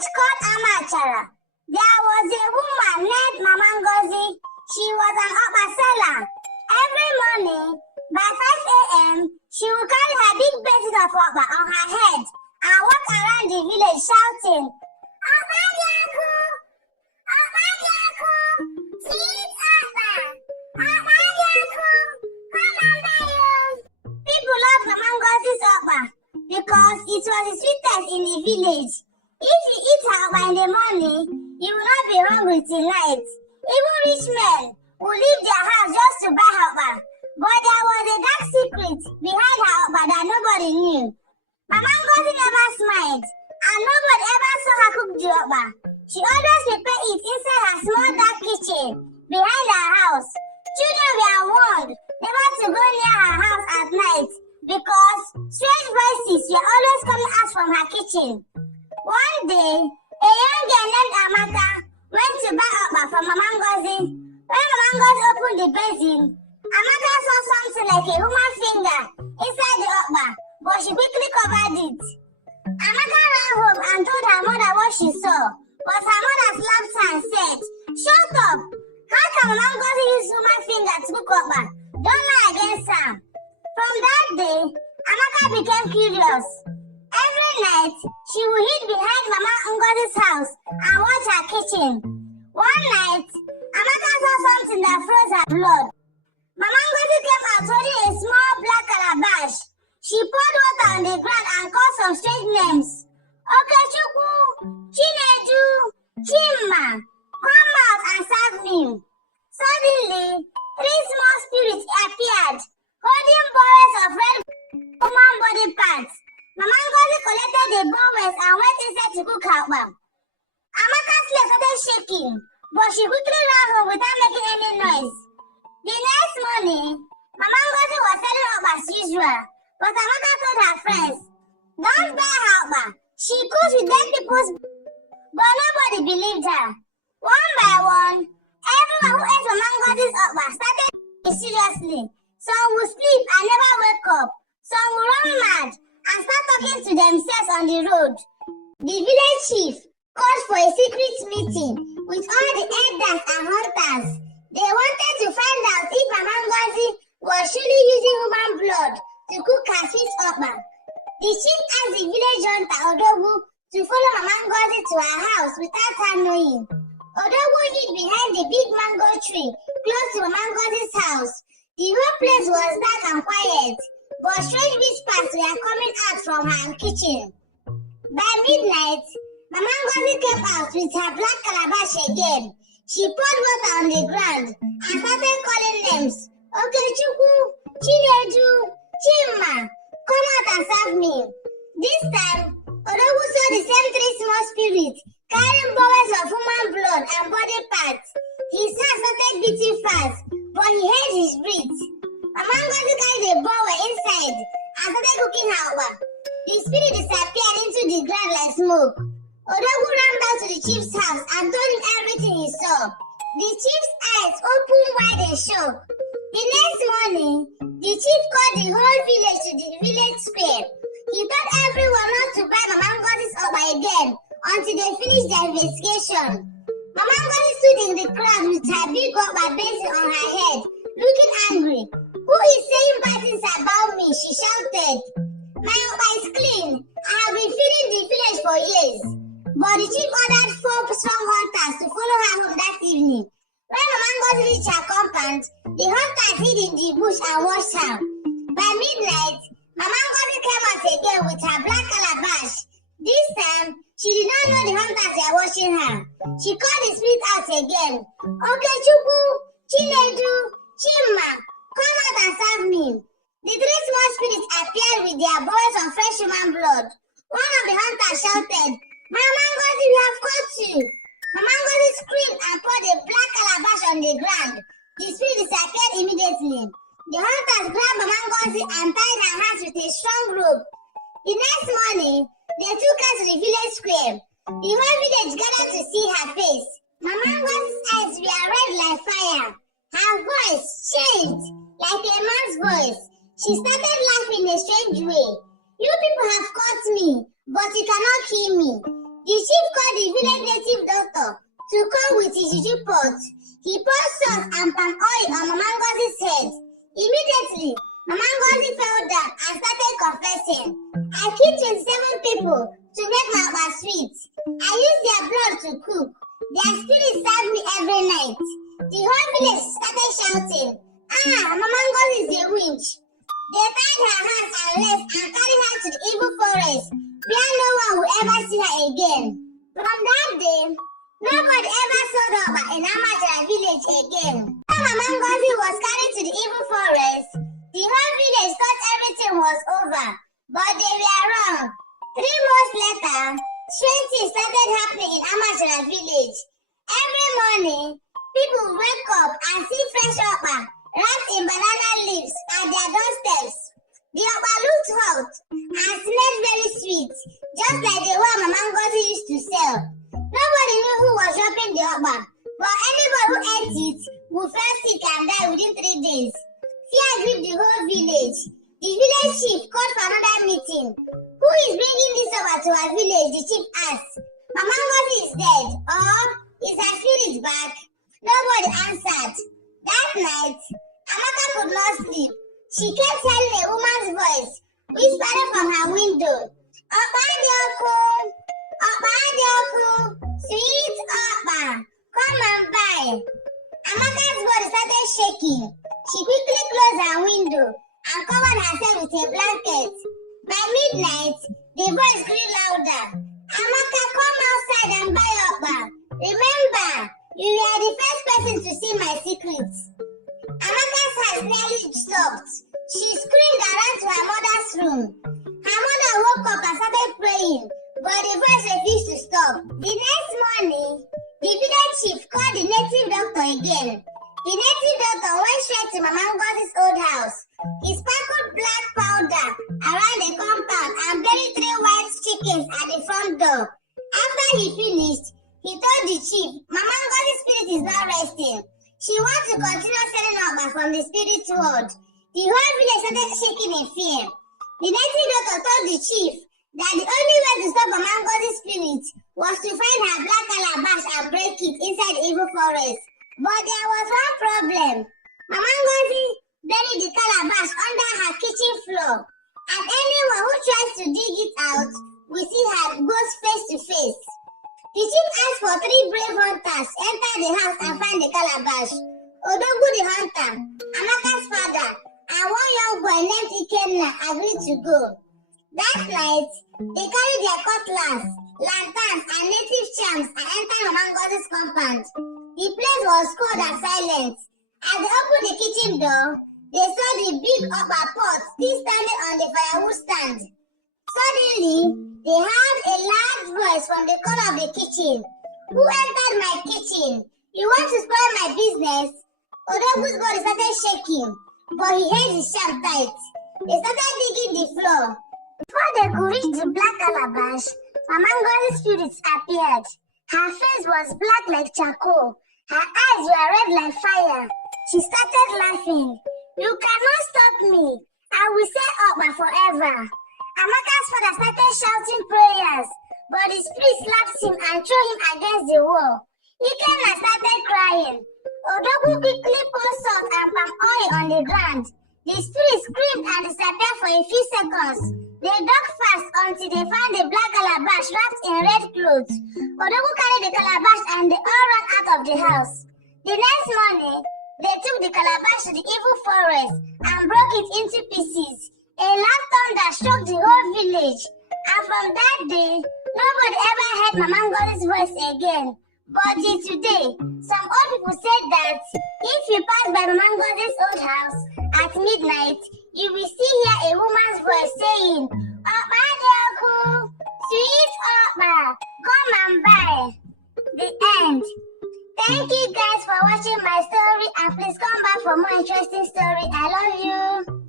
village called Amachara, there was a woman named Mama Ngozi. She was an Okpa seller. Every morning, by 5 a.m., she would carry her big basin of Okpa on her head and walk around the village shouting, Okpa Di Oku! Okpa Di Oku! Sweet Okpa! Okpa Di Oku! Come on, Bayo! People loved Mama Ngozi's Okpa because it was the sweetest in the village. If you eat her Okpa in the morning, you will not be hungry till night. Even rich men would leave their house just to buy Okpa. But there was a dark secret behind her Okpa that nobody knew. Mama Ngozi never smiled, and nobody ever saw her cook the Okpa. She always prepared it inside her small dark kitchen behind her house. Children were warned never to go near her house at night because strange voices were always coming out from her kitchen. One day, a young girl named Amaka went to buy Okpa from Mama Ngozi. When Mama Ngozi opened the basin, Amaka saw something like a human finger inside the Okpa, but she quickly covered it. Amaka ran home and told her mother what she saw, but her mother slapped her and said, "Shut up! How can Mama Ngozi use human finger to cook Okpa? Don't lie against her." From that day, Amaka became curious. Every night, she would hid behind Mama Ngozi's house and watch her kitchen. One night, Amaka saw something that froze her blood. Mama Ngozi came out holding a small black calabash. She poured water on the ground and called some strange names. Okechukwu, Chinedu, Chima, come out and serve me. Suddenly, 3 small spirits appeared, holding bowls of red human body parts. Mama Ngozi collected the bowls and went inside to cook her Okpa. Amaka's leg started shaking, but she quickly ran home without making any noise. The next morning, Mama Ngozi was selling Okpa as usual, but Amaka told her friends, "Don't buy her Okpa. She cooks with dead people's." But nobody believed her. One by one, everyone who ate Mama Ngozi's Okpa started seriously. Some would sleep and never wake up. Some would run mad and start talking to themselves on the road. The village chief called for a secret meeting with all the elders and hunters. They wanted to find out if Mama Ngozi was truly using human blood to cook her sweet Okpa. The chief asked the village hunter Odogwu to follow Mama Ngozi to her house without her knowing. Odogwu hid behind the big mango tree close to Mama Ngozi's house. The whole place was dark and quiet, but strange whispers were coming out from her kitchen. By midnight, Mama Ngozi came out with her black calabash again. She poured water on the ground and started calling names. Okechukwu, Chinedu, Chima, come out and serve me. This time, Odogwu saw the same 3 small spirits carrying bowls of human blood and body parts. His heart started beating fast, but he held his breath. Mama Ngozi carried a bowl inside and started cooking her Okpa. The spirit disappeared into the ground like smoke. Odogwu ran back to the chief's house and told him everything he saw. The chief's eyes opened wide in shock. The next morning, the chief called the whole village to the village square. He told everyone not to buy Mama Ngozi's Okpa again until they finished their investigation. Mama Ngozi stood in the crowd with her big Okpa basin on her head, looking angry. "Who is saying bad things about me?" she shouted. "My Okpa is clean. I have been feeding the village for years." But the chief ordered 4 strong hunters to follow her home that evening. When Mama Ngozi reached her compound, the hunters hid in the bush and watched her. By midnight, Mama Ngozi came out again with her black calabash. This time, she did not know the hunters were watching her. She called the spirit out again. "Okechukwu, Chinedu, Chima, come out and serve me." The 3 small spirits appeared with their bowls of fresh human blood. One of the hunters shouted, "Mama Ngozi, we have caught you." Mama Ngozi screamed and poured a black calabash on the ground. The spirit disappeared immediately. The hunters grabbed Mama Ngozi and tied her hands with a strong rope. The next morning, they took her to the village square. The whole village gathered to see her face. Mama Ngozi's eyes were red like fire. Her voice changed like a man's voice. She started laughing in a strange way. "You people have caught me, but you cannot kill me." The chief called the village native doctor to come with his report. He poured salt and palm oil on Mama Ngozi's head. Immediately, Mama Ngozi fell down and started confessing. I killed 27 people to make my Okpa sweet. I used their blood to cook. Their spirits serve me every night. The whole village started shouting, "Ah, Mama Ngozi is a witch." They tied her hands and legs and carried her to the evil forest, where no one will ever see her again. From that day, nobody ever saw the Okpa in Amajara village again. When Mama Ngozi was carried to the evil forest, the whole village thought everything was over, but they were wrong. 3 months later, strange things started happening in Amajara village. Every morning, people wake up and see fresh Okpa wrapped in banana leaves at their doorsteps. The Okpa looked hot and smelled very sweet, just like the one Mama Ngozi used to sell. Nobody knew who was dropping the Okpa, but anybody who ate it would fall sick and die within 3 days. Fear gripped the whole village. The village chief called for another meeting. Who is bringing this Okpa to our village? The chief asked. Mama Ngozi is dead, or is her spirit back? Nobody answered. That night, Amaka could not sleep. She kept hearing a woman's voice whispering from her window. "Okpa Di Oku, Okpa Di Oku, sweet Okpa, come and buy." Amaka's body started shaking. She quickly closed her window and covered herself with a blanket. By midnight, the voice grew louder. "Amaka, come outside and buy Okpa. Remember, you were the first person to see my secrets." Amaka's heart nearly stopped. She screamed and ran to her mother's room. Her mother woke up and started praying, but the voice refused to stop. The next morning, the village chief called the native doctor again. The native doctor went straight to Mama Ngozi's old house. He sprinkled black powder around the compound and buried 3 white chickens at the front door. After he finished, he told the chief, Mama Ngozi's spirit is not resting. She wants to continue selling Okpa from the spirit world. The whole village started shaking in fear. The native doctor told the chief that the only way to stop Mama Ngozi's spirit was to find her black calabash and break it inside the evil forest. But there was one problem. Mama Ngozi buried the calabash under her kitchen floor, and anyone who tries to dig it out will see her ghost face to face. The chief asked for 3 brave hunters to enter the house and find the calabash. Odogwu the hunter, Amaka's father, and one young boy named Ikenna agreed to go. That night, they carried their cutlass, lanterns, and native charms and entered Mama Ngozi's compound. The place was cold and silent. As they opened the kitchen door, they saw the big Okpa pot still standing on the firewood stand. Suddenly, they heard a loud voice from the corner of the kitchen. "Who entered my kitchen? You want to spoil my business?" Odogwu's body started shaking, but he held his charm tight. They started digging the floor. Before they could reach the black calabash, Mama Ngozi's spirit appeared. Her face was black like charcoal. Her eyes were red like fire. She started laughing. "You cannot stop me. I will sell Okpa forever." Amaka's father started shouting prayers, but the spirit slapped him and threw him against the wall. Ikenna started crying. Odogwu quickly poured salt and palm oil on the ground. The spirit screamed and disappeared for a few seconds. They dug fast until they found the black calabash wrapped in red clothes. Odogwu carried the calabash and they all ran out of the house. The next morning, they took the calabash to the evil forest and broke it into pieces. A loud thunder struck the whole village, and from that day, nobody ever heard Mama Ngozi's voice again. But till today, some old people said that if you pass by Mama Ngozi's old house at midnight, you will still hear a woman's voice saying, "Okpa Di Oku, sweet Okpa, come and buy." The end. Thank you guys for watching my story, and please come back for more interesting story. I love you.